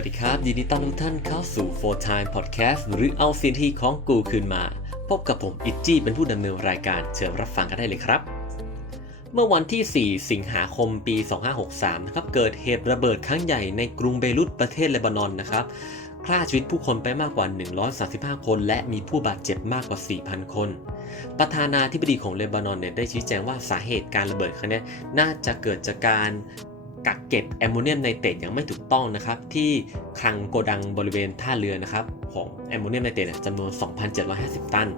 วัสดีครับ ยินดีต้อนรับทุกท่านเข้าสู่4 Time Podcast หรือเอาเสียงที่ของกูคืนมา พบกับผมอิจจี้เป็นผู้ดำเนินรายการเชิญรับฟังกันได้เลยครับ เมื่อวันที่ 4 สิงหาคมปี 2563 นะครับ เกิดเหตุระเบิดครั้งใหญ่ในกรุงเบรุตประเทศเลบานอนนะครับฆ่าชีวิตผู้คนไปมากกว่า 135 คน และมีผู้บาดเจ็บมากกว่า 4,000 คน ประธานาธิบดีของเลบานอนเนี่ยได้ชี้แจงว่าสาเหตุการระเบิดครั้งนี้น่าจะเกิดจากการ กักเก็บแอมโมเนียมไนเตรตอย่างไม่ถูกต้องนะครับ ที่คลังโกดังบริเวณท่าเรือนะครับของแอมโมเนียมไนเตรตจำนวน 2,750 ตัน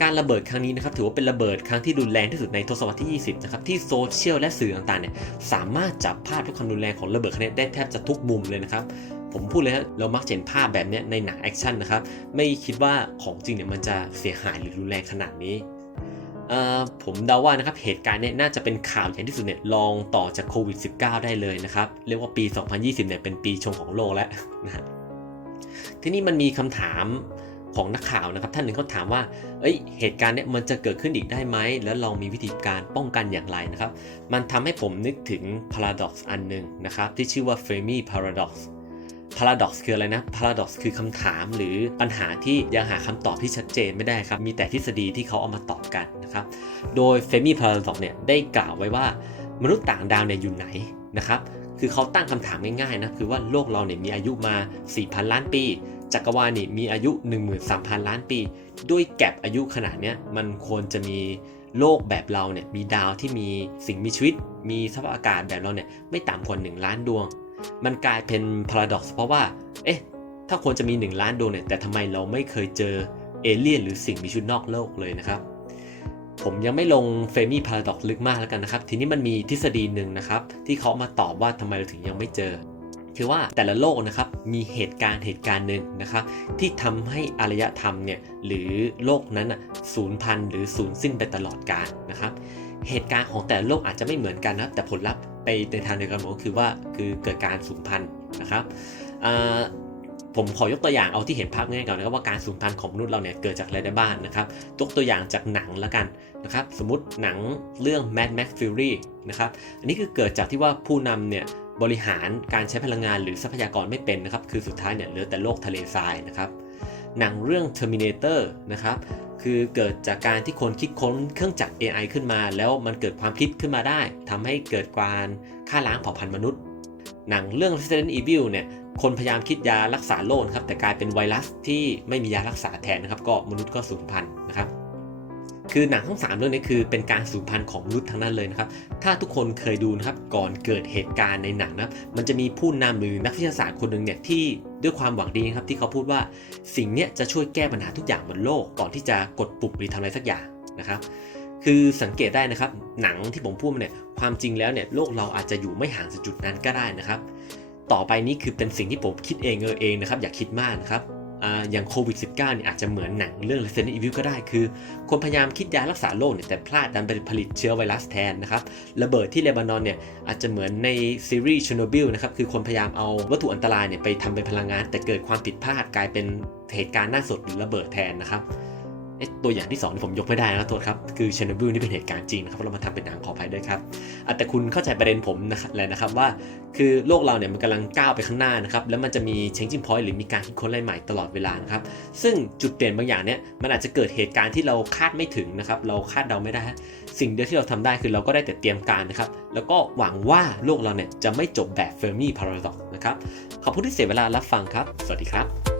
การระเบิดครั้งนี้นะครับถือว่าเป็นระเบิดครั้งที่รุนแรงที่สุดในทศวรรษที่ 20 นะครับที่โซเชียลและสื่อต่างๆเนี่ยสามารถจับภาพทุกความรุนแรงของระเบิดครั้งนี้ได้แทบจะทุกมุมเลยนะครับผมพูดเลยฮะเรามักเห็นภาพแบบนี้ในหนังแอคชั่นนะครับไม่คิดว่าของจริงเนี่ยมันจะเสียหายหรือรุนแรงขนาดนี้ ผมเดาว่านะครับเหตุการณ์เนี่ยน่าจะเป็นข่าวใหญ่ที่สุดเนี่ยลองต่อจากโควิด -19 ได้เลยนะครับ เรียกว่าปี 2020เนี่ยเป็นปีชงของโลกแล้วนะฮะทีนี่มันมีคำถามของนักข่าวนะครับ ท่านหนึ่งเขาถามว่า เอ้ย เหตุการณ์เนี่ยมันจะเกิดขึ้นอีกได้ไหม แล้วเรามีวิธีการป้องกันอย่างไรนะครับ มันทำให้ผมนึกถึง paradox อันหนึ่งนะครับ ที่ชื่อว่า Fermi paradox paradox คืออะไรนะ paradox คือคำถามหรือปัญหาที่ยังหาคำตอบที่ชัดเจนไม่ได้ครับ มีแต่ทฤษฎีที่เขาเอามาตอบกันนะครับ โดย Fermi paradox เนี่ยได้กล่าวไว้ว่ามนุษย์ต่างดาวเนี่ยอยู่ไหนนะครับ คือเขาตั้งคำถามง่ายๆนะ คือว่าโลกเราเนี่ยมีอายุมา 4,000 ล้านปี จักรวาลนี่มีอายุ 13,000 ล้านปี ด้วยแก็บอายุขนาดเนี้ยมันควรจะมีโลกแบบเราเนี่ยมีดาวที่มีสิ่งมีชีวิต มีสภาพอากาศแบบเราเนี่ยไม่ต่ำกว่า1ล้านดวง มันกลายเป็น paradox เพราะว่า เอ๊ะ ถ้าควรจะมี 1 ล้านดวงเนี่ย แต่ทำไมเราไม่เคยเจอเอเลี่ยนหรือสิ่งมีชีวิตนอกโลกเลยนะครับ ผมยังไม่ลงเฟมี่พาราดอกลึกมากแล้วกันนะครับ ทีนี้มันมีทฤษฎีหนึ่งนะครับ ที่เขามาตอบว่าทำไมเราถึงยังไม่เจอ คือว่าแต่ละโลกนะครับมีเหตุการณ์เหตุการณ์หนึ่งนะครับ ที่ทำให้อารยธรรมเนี่ยหรือโลกนั้นอะสูญพันธุ์หรือสูญสิ้นไปตลอดกาลนะครับ เหตุการณ์ของแต่ละโลกอาจจะไม่เหมือนกันนะแต่ผลลัพธ์ ไปในทางเดียวกันหมดก็คือว่าคือเกิดการสูญพันธุ์นะครับผมขอยกตัวอย่างเอาที่เห็นภาพง่ายก่อนนะครับว่าการสูญพันธุ์ของมนุษย์เราเนี่ยเกิดจากอะไรได้บ้างนะครับยกตัวอย่างจากหนังแล้วกันนะครับสมมติหนังเรื่อง Mad Max Fury นะครับอันนี้คือเกิดจากที่ว่าผู้นำเนี่ยบริหารการใช้พลังงานหรือทรัพยากรไม่เป็นนะครับคือสุดท้ายเนี่ยเหลือแต่โลกทะเลทรายนะครับหนังเรื่อง Terminator นะครับ คือเกิดจากการที่คนคิดค้นเครื่องจักร AI ขึ้นมา แล้วมันเกิดความคิดขึ้นมาได้ทำให้เกิดการฆ่าล้างเผ่าพันธุ์มนุษย์ หนังเรื่อง Resident Evil เนี่ยคนพยายามคิดยารักษาโรคครับแต่กลายเป็นไวรัสที่ไม่มียารักษาแทนนะครับก็มนุษย์ก็สูญพันธุ์นะครับคือหนังทั้ง3เรื่องนี้คือเป็นการสูญพันธุ์ของมนุษย์ทั้งนั้นเลยนะครับ ถ้าทุกคนเคยดูนะครับก่อนเกิดเหตุการณ์ในหนังนะมันจะมีผู้นำหรือนักวิทยาศาสตร์คนหนึ่งเนี่ยที่ ด้วยความหวังดีครับที่เขาพูดว่าสิ่งนี้จะช่วยแก้ปัญหาทุกอย่างบนโลกก่อนที่จะกดปุ่มหรือทำอะไรสักอย่างนะครับ คือสังเกตได้นะครับ หนังที่ผมพูดมาเนี่ยความจริงแล้วเนี่ยโลกเราอาจจะอยู่ไม่ห่างจากจุดนั้นก็ได้นะครับ ต่อไปนี้คือเป็นสิ่งที่ผมคิดเองเออเองนะครับ อย่าคิดมากนะครับ อย่างโควิด -19 เนี่ยอาจจะเหมือนหนังเรื่อง Resident Evil ก็ได้คือ คนพยายามคิดยารักษาโรคเนี่ยแต่พลาดดันไปผลิตเชื้อไวรัสแทนนะครับ ระเบิดที่เลบานอนเนี่ยอาจจะเหมือนในซีรีส์ชโนบิลนะครับ คือคนพยายามเอาวัตถุอันตรายเนี่ยไปทำเป็นพลังงาน แต่เกิดความผิดพลาดกลายเป็นเหตุการณ์น่าสดหรือระเบิดแทนนะครับ ตัวอย่างที่2ที่ผมยกไม่ได้นะโทษครับคือเชนบิลนี่เป็นเหตุการณ์จริงนะครับเรามาทำเป็นหนังขออภัยด้วยครับแต่คุณเข้าใจประเด็นผมนะครับแหละนะครับว่าคือโลกเราเนี่ยมันกำลังก้าวไปข้างหน้านะครับแล้วมันจะมีเชงจิ้งพอยต์หรือมีการคิดค้นอะไรใหม่ตลอดเวลานะครับซึ่งจุดเปลี่ยนบางอย่างเนี่ยมันอาจจะเกิดเหตุการณ์ที่เราคาดไม่ถึงนะครับเราคาดเดาไม่ได้ สิ่งเดียวที่เราทำได้คือเราก็ได้แต่เตรียมการนะครับแล้วก็หวังว่าโลกเราเนี่ยจะไม่จบแบบเฟอร์มี่พาราดอกนะครับขอบคุณที่เสียเวลารับฟังครับ สวัสดีครับ